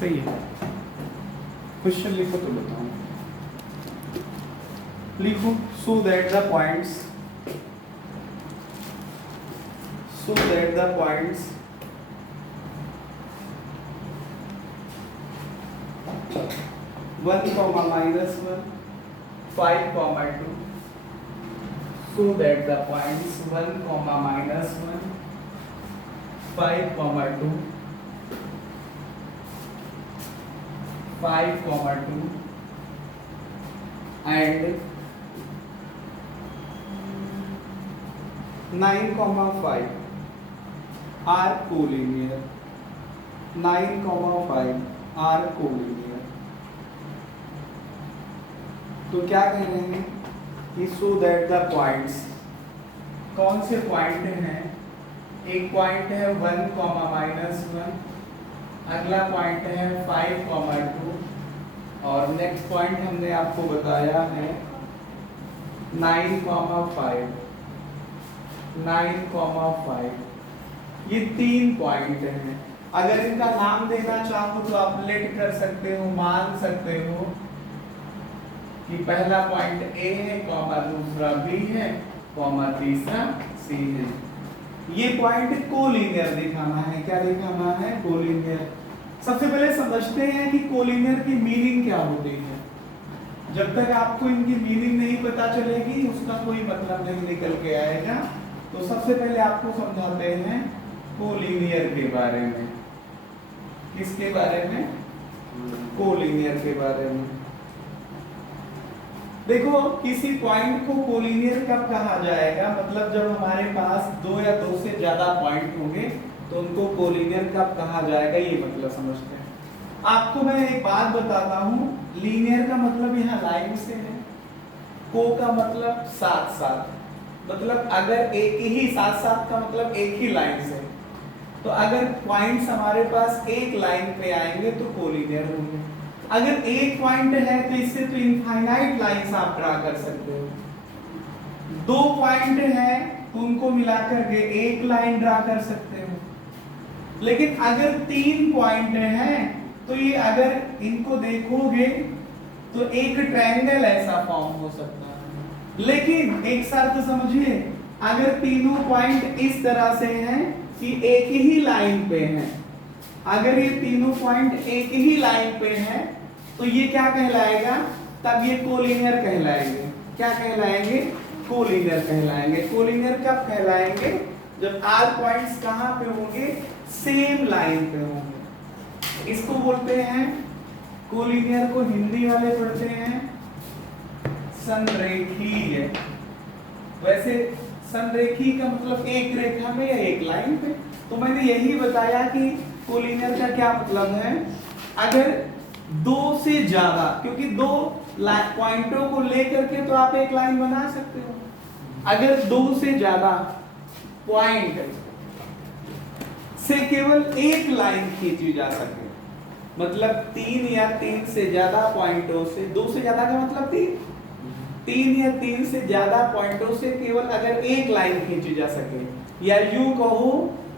सही है। क्वेश्चन लिखो तो बताओ। लिखो so that the points 1, -1, 5, 2, so that the points 1, -1, 5, 2, 5, 2 and 9, 5 are collinear. 9, 5 are collinear. तो क्या कह रहे हैं कि सो दैट द पॉइंट्स, कौन से पॉइंट हैं? एक पॉइंट है 1, -1, अगला पॉइंट है 5, 2 और नेक्स्ट पॉइंट हमने आपको बताया है 9, 5। 9, 5 ये 3 पॉइंट हैं। अगर इनका नाम देना चाहो तो आप लेट कर सकते हो, मान सकते हो कि पहला पॉइंट ए है, दूसरा बी है, तीसरा सी है। ये पॉइंट कोलिनियर दिखाना है। क्या दिखाना है? कोलिनियर। सबसे पहले समझते हैं कि कोलिनियर की मीनिंग क्या होती है। जब तक आपको इनकी मीनिंग नहीं पता चलेगी उसका कोई मतलब नहीं निकल के आएगा। तो सबसे पहले आपको समझाते हैं कोलिनियर के बारे में। किसके बारे में? कोलिनियर के बारे में। देखो किसी पॉइंट को कोलिनियर कब कहा जाएगा? मतलब जब हमारे पास 2 या 2 से ज्यादा पॉइंट होंगे तो उनको कोलिनियर कब कहा जाएगा, ये मतलब समझते हैं। आपको मैं एक बात बताता हूँ, लीनियर का मतलब यहाँ लाइन से है, को का मतलब साथ साथ, मतलब अगर एक ही साथ साथ का मतलब एक ही लाइन से। तो अगर पॉइंट्स हमारे पास एक लाइन पे आएंगे तो कोलिनियर होंगे। अगर एक पॉइंट है तो इससे तो इनफाइनाइट लाइंस आप ड्रा कर सकते हो। 2 पॉइंट है तो उनको मिलाकर के एक लाइन ड्रा कर सकते हो। लेकिन अगर 3 पॉइंट हैं तो ये अगर इनको देखोगे तो एक ट्रायंगल ऐसा फॉर्म हो सकता है। लेकिन एक शर्त समझिए, अगर तीनों पॉइंट इस तरह से हैं कि एक ही लाइन पे हैं, अगर ये तीनों पॉइंट एक ही लाइन पे हैं तो ये क्या कहलाएगा? तब ये कोलिनियर कहलाएंगे। क्या कहलाएंगे? कोलिनियर कहलाएंगे। कोलिनियर कब कहलाएंगे? जब आर पॉइंट्स कहां पे होंगे? सेम लाइन पे होंगे। इसको बोलते हैं, कोलिनियर को हिंदी वाले पढ़ते हैं संरेखीय। वैसे संरेखीय का मतलब एक रेखा में या एक लाइन पे। तो मैंने यही बताया कि कोलिनियर का क्या मतलब है। अगर 2 से ज्यादा, क्योंकि 2 पॉइंटों को लेकर के तो आप एक लाइन बना सकते हो। अगर 2 से ज्यादा पॉइंट से केवल एक लाइन खींची जा सके, मतलब 3 या 3 से ज्यादा पॉइंटों से, 2 से ज्यादा का मतलब 3 या 3 से ज्यादा पॉइंटों से केवल अगर एक लाइन खींची जा सके, या यूं कहो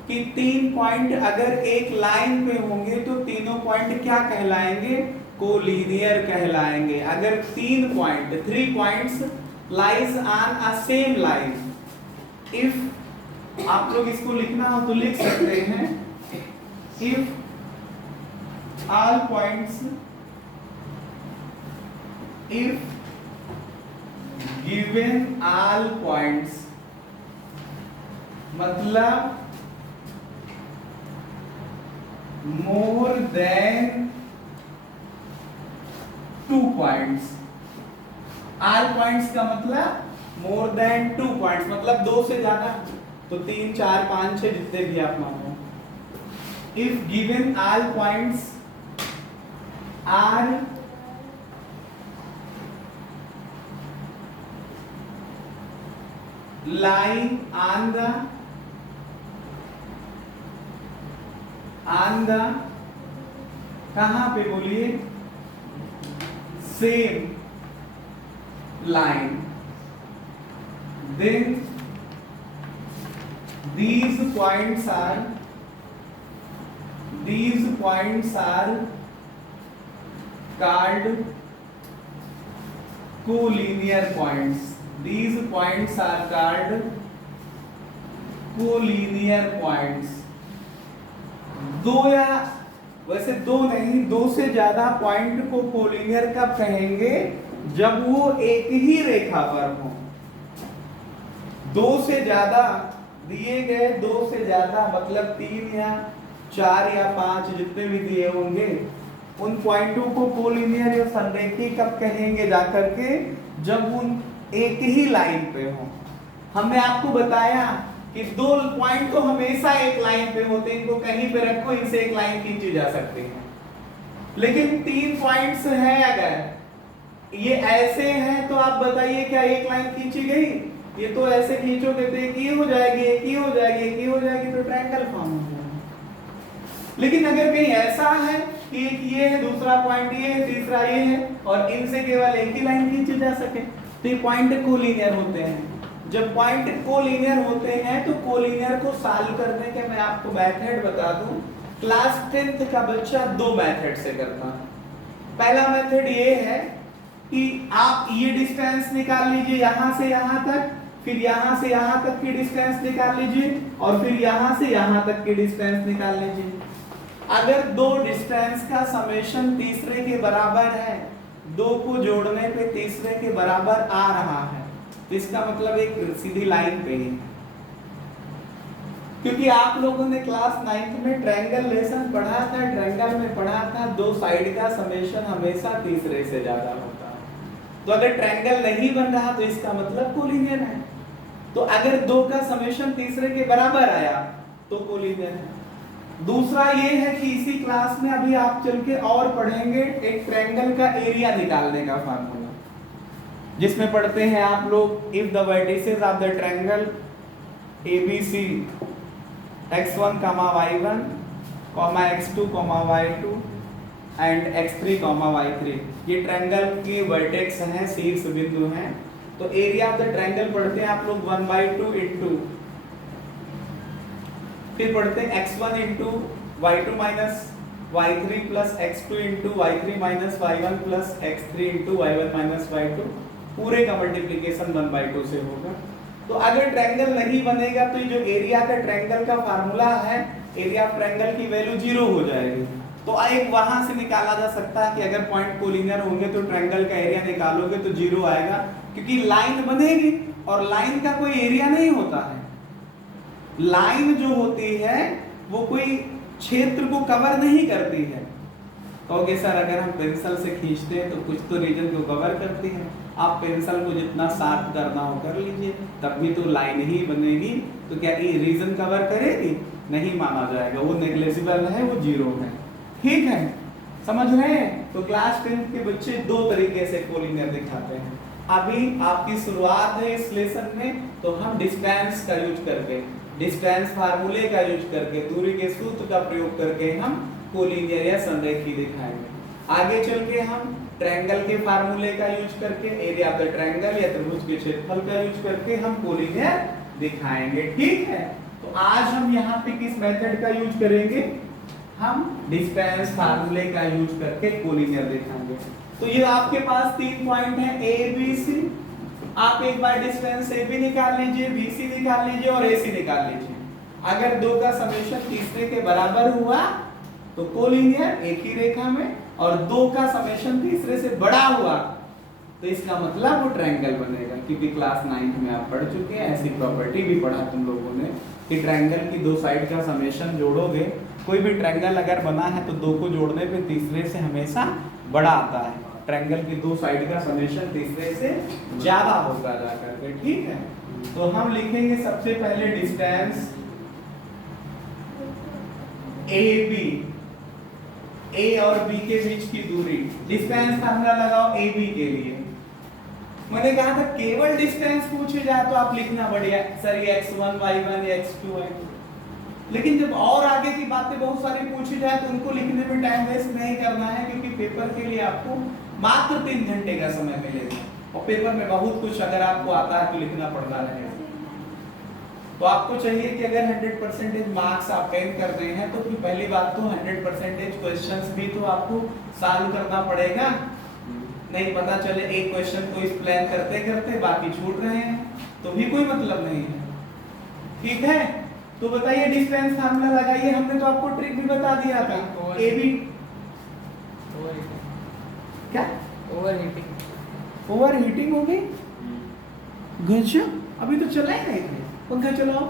कि 3 पॉइंट अगर एक लाइन पे होंगे तो तीनों पॉइंट क्या कहलाएंगे? कोलिनियर कहलाएंगे। अगर 3 points lies on a same line, if आप लोग इसको लिखना हो तो लिख सकते हैं, if all points, if given all points, मतलब more than 2 points। R points का मतलब more than 2 points, मतलब 2 से ज्यादा, तो 3, 4, 5, 6 जितने भी आप मानो। If given all points are lying on the कहां पे बोलिए? Same line, then these points are called collinear points. These points are called collinear points. दो या वैसे दो नहीं, दो से ज्यादा पॉइंट को कोलिनियर कब कहेंगे? जब वो एक ही रेखा पर हो। दो से ज्यादा दिए गए, दो से ज्यादा मतलब 3 या 4 या 5 जितने भी दिए होंगे, उन पॉइंटों को कोलिनियर या संरेखी कब कहेंगे? जाकर के जब उन एक ही लाइन पे हो। हमने आपको बताया कि दो पॉइंट तो हमेशा एक लाइन पे होते हैं, इनको कहीं पे रखो, इनसे एक लाइन खींची जा सकती है। लेकिन 3 पॉइंट्स हैं, अगर ये ऐसे हैं तो आप बताइए क्या एक लाइन खींची गई? ये तो ऐसे खींचोगे तो एक ये हो जाएगी, एक ये हो जाएगी, एक ये हो जाएगी, तो ट्रायंगल फॉर्म हो जाएगा। लेकिन अगर कहीं ऐसा है कि एक ये है, दूसरा पॉइंट ये है, तीसरा ये है, और इनसे केवल एक ही लाइन खींची जा सके, तो ये पॉइंट कोलिनियर होते हैं। जब पॉइंट कोलिनियर होते हैं तो कोलिनियर को सॉल्व करने के मैं आपको मेथड बता दूं। क्लास 10th का बच्चा 2 मेथड से करता है। पहला मेथड ये है कि आप ये डिस्टेंस निकाल लीजिए यहां से यहां तक, फिर यहां से यहां तक की डिस्टेंस निकाल लीजिए, और फिर यहां से यहां तक की डिस्टेंस निकाल लीजिए। अगर दो डिस्टेंस का समेशन तीसरे के बराबर है, दो को जोड़ने पे तीसरे के बराबर आ रहा है, तो इसका मतलब एक सीधी लाइन पे है। क्योंकि आप लोगों ने क्लास 9th में ट्रायंगल लेसन पढ़ा था, ट्रायंगल में पढ़ा था दो साइड का समेशन हमेशा तीसरे से ज्यादा होता है। तो अगर ट्रायंगल नहीं बन रहा तो इसका मतलब कोलिनियर है। तो अगर दो का समेशन तीसरे के बराबर आया तो कोलिनियर है। दूसरा ये है कि इसी क्लास में अभी आप चल के और पढ़ेंगे एक ट्रायंगल का एरिया निकालने का फार्मूला, जिसमें पढ़ते हैं आप लोग if the vertices of the triangle ABC x1, y1, x2, y2 and x3, y3, ये ट्रायंगल के वर्टेक्स हैं, शीर्ष बिंदु हैं। तो एरिया ऑफ द ट्रायंगल पढ़ते हैं आप लोग 1/2 इनटू, फिर पढ़ते हैं x1 into y2 minus y3 plus x2 into y3 minus y1 plus x3 into y1 minus y2, पूरे का मल्टीप्लिकेशन 1/2 से होगा। तो अगर ट्रायंगल नहीं बनेगा तो ये जो एरिया का ट्रायंगल का फार्मूला है, एरिया ऑफ ट्रायंगल की वैल्यू 0 हो जाएगी। तो एक वहां से निकाला जा सकता है कि अगर पॉइंट कोलिनियर होंगे तो ट्रायंगल का एरिया निकालोगे तो 0 आएगा, क्योंकि लाइन बनेगी और लाइन का कोई एरिया नहीं होता है। लाइन जो होती है वो कोई क्षेत्र को कवर नहीं करती है। कहोगे सर अगर हम पेंसिल से खींचते हैं तो कुछ तो रीजन को कवर करती है। आप पेंसिल को जितना शार्प करना हो कर लीजिए, तब भी तो लाइन ही बनेगी। तो क्या ये रीजन कवर करेगी? नहीं माना जाएगा, वो नेग्लिजिबल है, वो 0 है। ठीक है, समझ रहे हैं? तो क्लास 10 के बच्चे 2 तरीके से कोलिनियर दिखाते हैं। अभी आपकी शुरुआत है इस लेसन में, तो हम डिस्टेंस का यूज करके, डिस्टेंस फार्मूले का यूज करके, दूरी के सूत्र का प्रयोग करके हम कोलिनियर या संरेखी दिखाएंगे। आगे चल के हम ट्रायंगल के फार्मूले का यूज करके, एरिया ऑफ द ट्रायंगल या त्रिभुज के क्षेत्रफल का यूज करके हम कोलिनियर दिखाएंगे। ठीक है, तो आज हम यहाँ पे किस मेथड का यूज करेंगे? हम डिस्टेंस फार्मूले का यूज करके कोलिनियर दिखाएंगे। तो ये आपके पास 3 पॉइंट हैं A B C। आप एक बार डिस्टेंस AB निकाल लीजिए, BC निकाल लीजिए और AC निकाल लीजिए। अगर दो का समेशन तीसरे के बराबर हुआ तो कोलिनियर एक ही रेखा में, और दो का समेशन तीसरे से बड़ा हुआ तो इसका मतलब वो ट्रायंगल बनेगा। क्योंकि क्लास 9th में आप पढ़ चुके हैं, ऐसी प्रॉपर्टी भी पढ़ा तुम लोगों ने कि ट्रायंगल की दो साइड का समेशन जोड़ोगे, कोई भी ट्रायंगल अगर बना है तो दो को जोड़ने पे तीसरे से हमेशा बड़ा आता है। ट्रायंगल की दो साइड का समेशन तीसरे से ज्यादा होगा जाकर के। ठीक है, तो हम लिखेंगे सबसे पहले डिस्टेंस AB, A और B के बीच की दूरी। डिस्टेंस फार्मूला लगाओ AB के लिए। मैंने कहा था केवल डिस्टेंस पूछे जाए तो आप लिखना बढ़िया सर ये x1 y1 x2 y2, लेकिन जब और आगे की बातें बहुत सारी पूछी जाए तो उनको लिखने में टाइम वेस्ट नहीं करना है, क्योंकि पेपर के लिए आपको मात्र 3 घंटे का समय मिलेगा और पेपर में बहुत कुछ अगर आपको आता है तो लिखना पड़ता रहेगा। तो आपको चाहिए कि अगर 100% मार्क्स आप गेन कर रहे हैं तो फिर पहली बात तो 100% क्वेश्चंस भी तो आपको सॉल्व करना पड़ेगा। नहीं पता चले एक क्वेश्चन को इस प्लान करते करते बाकी छूट रहे हैं तो भी कोई मतलब नहीं है। ठीक है, तो बताइए डिस्टेंस फार्मूला लगाइए। हमने तो आपको ट्रिक भी बता दिया था। ए बी क्या ओवर हीटिंग होगी? गजब, अभी तो चला ही नहीं था। पंखा चलाओ।